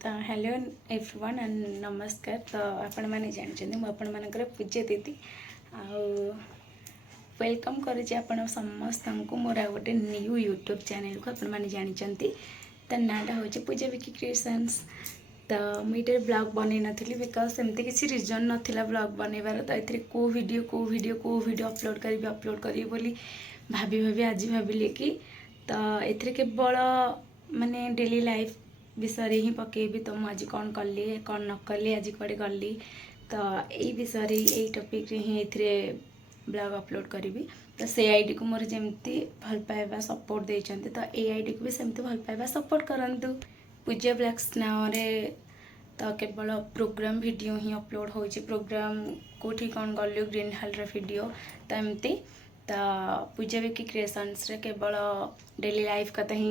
तो hello everyone and नमस्कार। तो आपण मैंने जानते मुझे पूजा दीदी वेलकम करुच्ची आपण समस्त को मोर गोटे न्यू यूट्यूब चैनल को आपण मैंने जानते तो नाटा हूँ पूजा विकी क्रिएशंस। तो मुझे ब्लॉग बन नी बिकज सेमती किसी रिजन नाला ब्लॉग बनइबार। तो ये को वीडियो अपलोड करी बोली भाभी भाभी आज भाविली कि तो ये केवल माने डेली लाइफ विषय ही पकेबी। तो मुझे कौन कली कौन न कली आज कड़े गली तो यही विषय यही टॉपिक ही ये ब्लॉग अपलोड करी। तो से आईडी को मोर जमती भल पाइबा सपोर्ट देते तो ये आईडी को भी सेमती भल पाइबा सपोर्ट करंतु। पूजा ब्लॉग्स नाँ तो केवल प्रोग्राम वीडियो ही अपलोड हो प्रोग्राम कोठी कौन गलु ग्रीन हॉल वीडियो तो एमती। तो पूजा विकी क्रिएशंस रे केवल डेली लाइफ कथा ही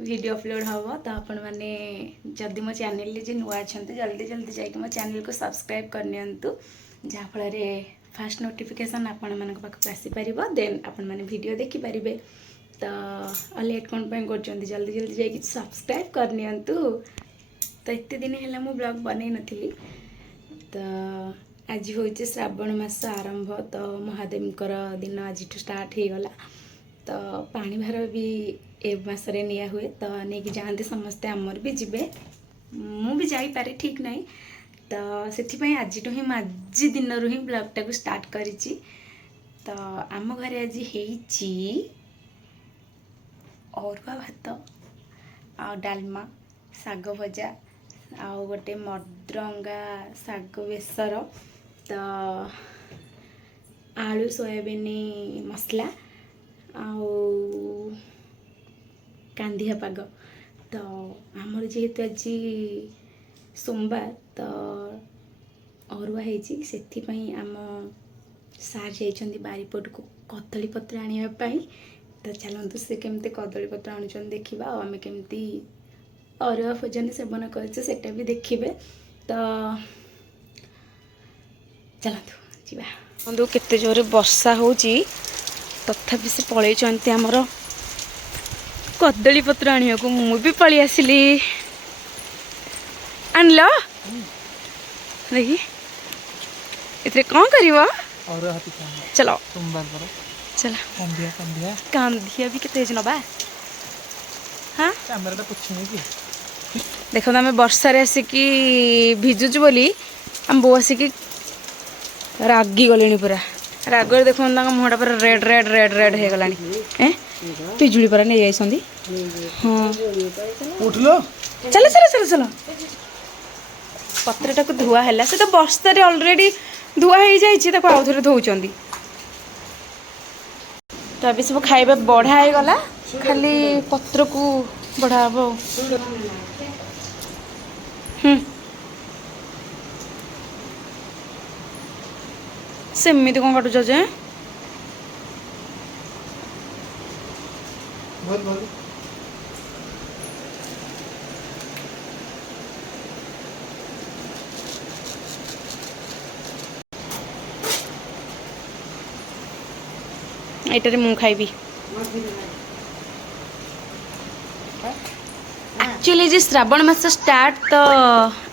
वीडियो अपलोड हम। तो आपण मैंने जदि मो चैनल जे नुआ अच्छा जल्दी जल्दी जाकि मो चैनल को सब्सक्राइब करनी जहाँफल फास्ट नोटिफिकेशन आपण मान पाखक आसीपर देन आपण मैंने वीडियो देखिपारे। तो लेट कौन कर जल्दी जल्दी जाकि सब्सक्राइब करनी। तो इतने दिन है मु ब्लॉग बन नी। तो आज हूँ श्रावण मास आरंभ। तो महादेव दिन आज स्टार्ट हो गला। तो पानी भार भी ए मसरे निया हुए तो नहीं कि जाते समस्ते आमर भी जीवे मु भी जापे ठीक नहीं। तो से आज ही आज दिन ही ब्लॉगटा को स्टार्ट करी। तो आम घरे आज अरुआ भात आ डालमा शाग भजा आ गोटे मदरंगा शाग बेसर तो आलू सोयाबीन मसला कांदिया पाग। तो आमर जेहेतु आज सोमवार तो अरुआ होती आम सार जाइछन्ति बारीपट को कदली पत्र आने। तो चलतु से केमती कदली पत्र आणुचन देखा आम केमती अरुआ भोजन सेवन करटा भी देखिए। तो चलतु जीवा बंधु केते जोरे वर्षा होची तथापि से पलैचंती आमर कदली पत्र आने को मु भी पलि आसिली। आनल देखी इतने कौन करिवो चलो चलो कांदिया भी केते नबा। हाँ देखो आम वर्षा आसिकी भिजुच बोली आम बो आसिकी रागी गले पूरा रागर देखो मुहटा पूरा रेड रेड रेड रेड हो गला। पिजुड़ी पर नहीं जाइए। हाँ चलो चलो चलो चलो पत्रटा को धुआ है से तो बस्ता ऑलरेडी धुआ हो जाए आउ थे धोचंदी। तो अभी सब खाଇବା बढ़ा हो गला खाली पत्र को बढ़ा हम। सेमती कौन काटुच जे एटारे मु खाइबी। एक्चुअली जे श्रावण मास स्टार्ट तो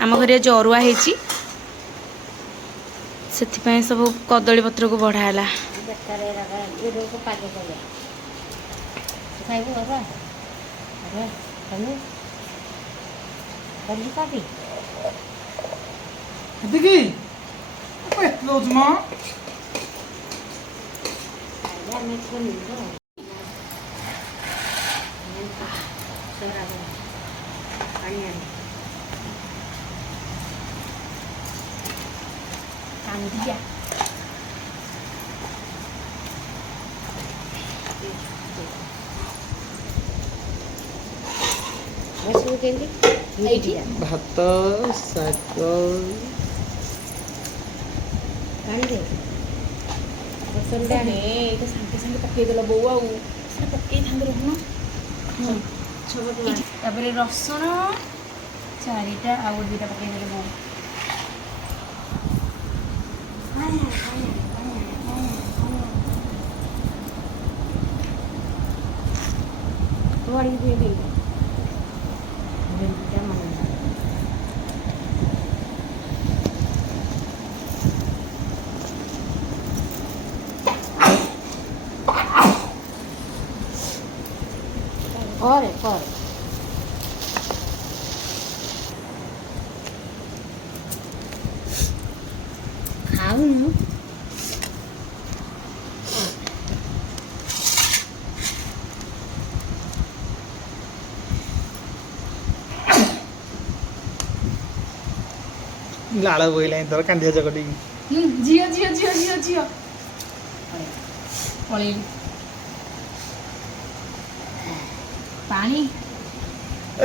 आम घर जो अरुआ होती से सब कदली पत्र को बढ़ाला। कांदिया भात शाग सागे सागे पकईदेल बो आगे पकई था रसुण चारिटा आउ दुईटा पकईदेल बो। ଖାଉନୁ ଲାଳ ବୋହିଲାଣି ତୋର କାନ୍ଦିଆ ଚକଟିକି। ଝିଅ ଝିଅ ଝିଅ ଝିଅ ଝିଅ ପଳେଇଲି ପାଣି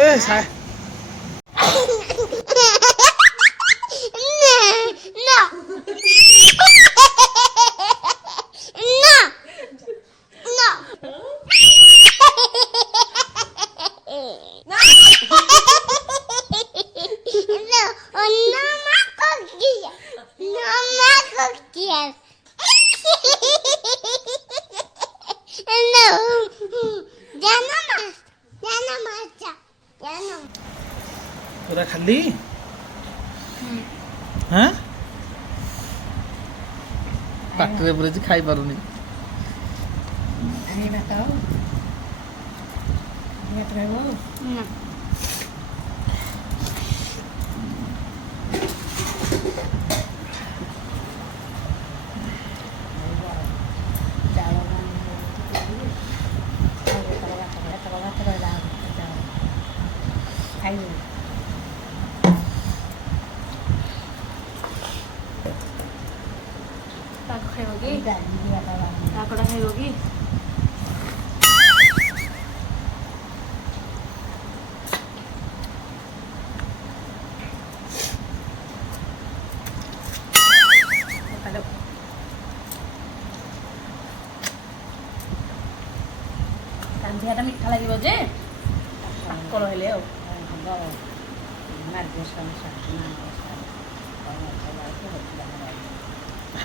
ଏ ସା ପୁରା ଖାଲି ହଁ ପାଟିରେ ପୁରେଇଛି ଖାଇ ପାରୁନି। ଆଣି ଭାତ ଭାତ ଖାଇବ ନା ଖାଇବୁ ତାକୁ ଖାଇବ କି ଡାଲି ଭାତ ତାକଟା ଖାଇବ କି କାନ୍ଦିଆଟା ମିଠା ଲାଗିବ ଯେ ପାକଳ ହେଲେ ଆଉ ହବ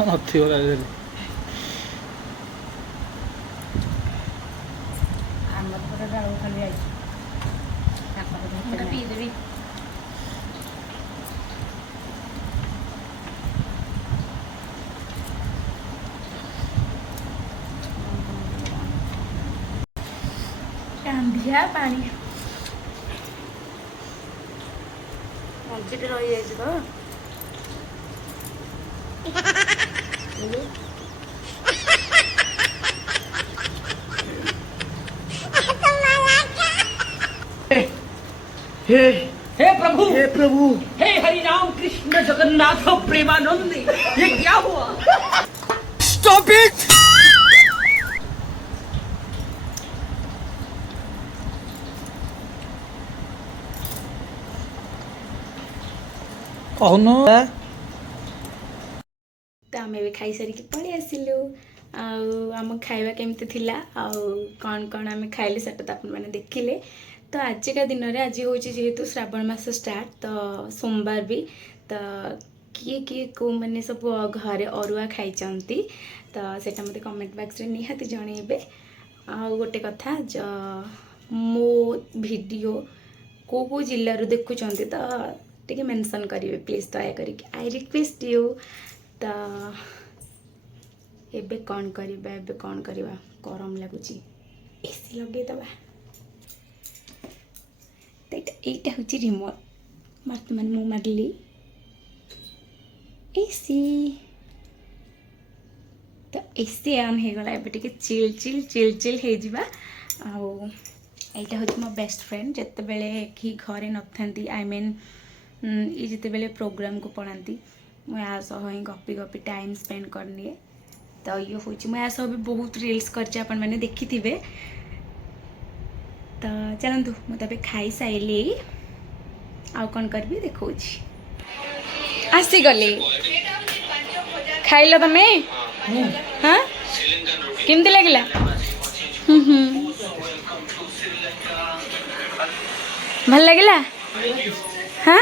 ନଥିବ ଗାଈ ଆମର ଗୋଟେ ଡାଳ ଖାଲି ଯାଇଛି ଏଇଟା ପିଇଦେବି କାନ୍ଧିଆ ପାଣି ମଞ୍ଜିଟେ ରହିଯାଇଛି ତ हे हे प्रभु हे प्रभु हे हरि राम कृष्ण जगन्नाथ प्रेमानंद ये क्या हुआ? स्टॉप इट କହୁନୁ ତ ଆମେ ବି ଖାଇସାରିକି ପଳେଇ ଆସିଲୁ ଆଉ ଆମ ଖାଇବା କେମିତି ଥିଲା ଆଉ କ'ଣ ଆମେ ଖାଇଲେ ସେଟା ତ ଆପଣମାନେ ଦେଖିଲେ ତ ଆଜିକା ଦିନରେ ଆଜି ହେଉଛି ଯେହେତୁ ଶ୍ରାବଣ ମାସ ଷ୍ଟାର୍ଟ ତ ସୋମବାର ବି ତ କିଏ କିଏ କେଉଁମାନେ ସବୁ ଘରେ ଅରୁଆ ଖାଇଛନ୍ତି ତ ସେଇଟା ମୋତେ କମେଣ୍ଟ ବକ୍ସରେ ନିହାତି ଜଣେଇବେ ଆଉ ଗୋଟେ କଥା ମୋ ଭିଡ଼ିଓ କେଉଁ ଜିଲ୍ଲାରୁ ଦେଖୁଛନ୍ତି ତ ଟିକେ ମେନସନ୍ କରିବେ ପ୍ଲିଜ୍ ଦୟା କରିକି ଆଇ ରିକ୍ୱେଷ୍ଟ ୟୁ ତ ଏବେ କ'ଣ କରିବା ଗରମ ଲାଗୁଛି ଏସି ଲଗେଇଦେବା ତ ଏଇଟା ହେଉଛି ରିମୋଟ୍ ବର୍ତ୍ତମାନ ମୁଁ ମାରିଲି ଏସି ତ ଏସି ଅନ୍ ହେଇଗଲା ଏବେ ଟିକେ ଚିଲ୍ ହେଇଯିବା ଆଉ ଏଇଟା ହେଉଛି ମୋ ବେଷ୍ଟ ଫ୍ରେଣ୍ଡ ଯେତେବେଳେ କି ଘରେ ନଥାନ୍ତି ଆଇ ମିନ୍ ଇଏ ଯେତେବେଳେ ପ୍ରୋଗ୍ରାମକୁ ପଳାନ୍ତି ମୁଁ ୟା ସହ ହିଁ ଗପି ଟାଇମ୍ ସ୍ପେଣ୍ଡ କରିନିଏ ତ ଇଏ ହେଉଛି ମୁଁ ୟା ସହ ବି ବହୁତ ରିଲ୍ସ କରିଛି ଆପଣମାନେ ଦେଖିଥିବେ ତ ଚାଲନ୍ତୁ ମୁଁ ତ ଏବେ ଖାଇସାରିଲି ଆଉ କ'ଣ କରିବି ଦେଖାଉଛି ଆସିଗଲି ଖାଇଲ ତମେ ହଁ କେମିତି ଲାଗିଲା ଭଲ ଲାଗିଲା ହଁ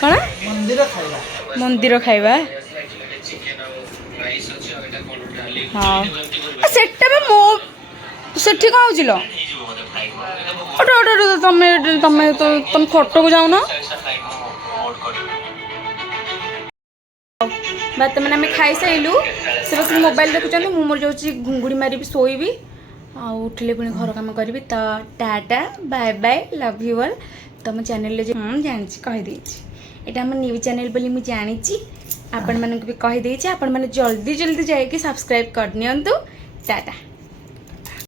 କ'ଣ ମନ୍ଦିର ଖାଇବା ହଁ ସେଟା ବା ମୋ ସେଠି କ'ଣ ହେଉଛି ଲ ତମେ ଫଟୋକୁ ଯାଉନ ବର୍ତ୍ତମାନ ଆମେ ଖାଇସାରିଲୁ ସେ ବସିକି ମୋବାଇଲ ଦେଖୁଛନ୍ତି ମୁଁ ମୋର ଯାଉଛି ଘୁଙ୍ଗୁଡ଼ି ମାରିବି ଶୋଇବି ଆଉ ଉଠିଲେ ପୁଣି ଘର କାମ କରିବି ତ tata bye bye love you all ତମ ଚ୍ୟାନେଲରେ ଯେ ଜାଣିଛି କହିଦେଇଛି ଏଇଟା ଆମ ନ୍ୟୁ ଚ୍ୟାନେଲ ବୋଲି ମୁଁ ଜାଣିଛି आपण मानक भी कहि देछि आपण माने जल्दी जल्दी जाके सब्सक्राइब कर नियंतु टाटा।